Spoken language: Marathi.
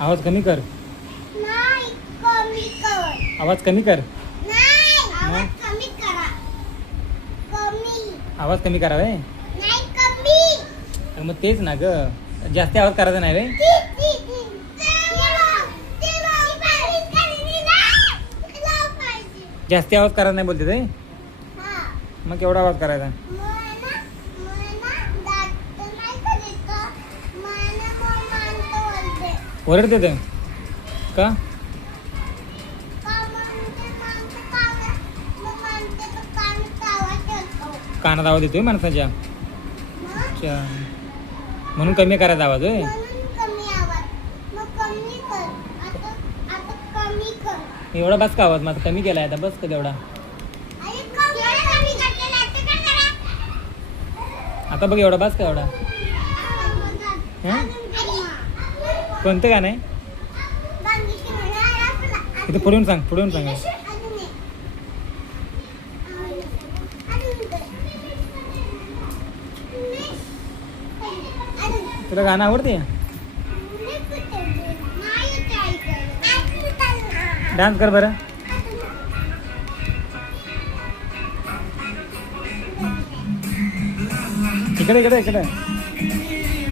आवाज कमी कर. नाही कमी कर. आवाज कमी कर. नाही आवाज कमी करा. कमी. आवाज कमी करा वे. नाही कमी. मग तेच ना ग, जास्त आवाज करायचा नाही वे. जास्ती आवाज करायचा नाही बोलते ते. मग केवढा आवाज करायचा. ओरडते ते का. कानात आवाज येतोय माणसाच्या. अच्छा, म्हणून कमी करायचा आवाज होय. एवढा बस का आवाज माझा कमी केलाय आता, बस का तेवढा. आता बघ एवढा बस का एवढा. कोणतं गाणं आहे इथे पुढून सांग, पुढून सांग. तुला गाणं आवडते. डान्स कर बरं. इकडे इकडे इकडे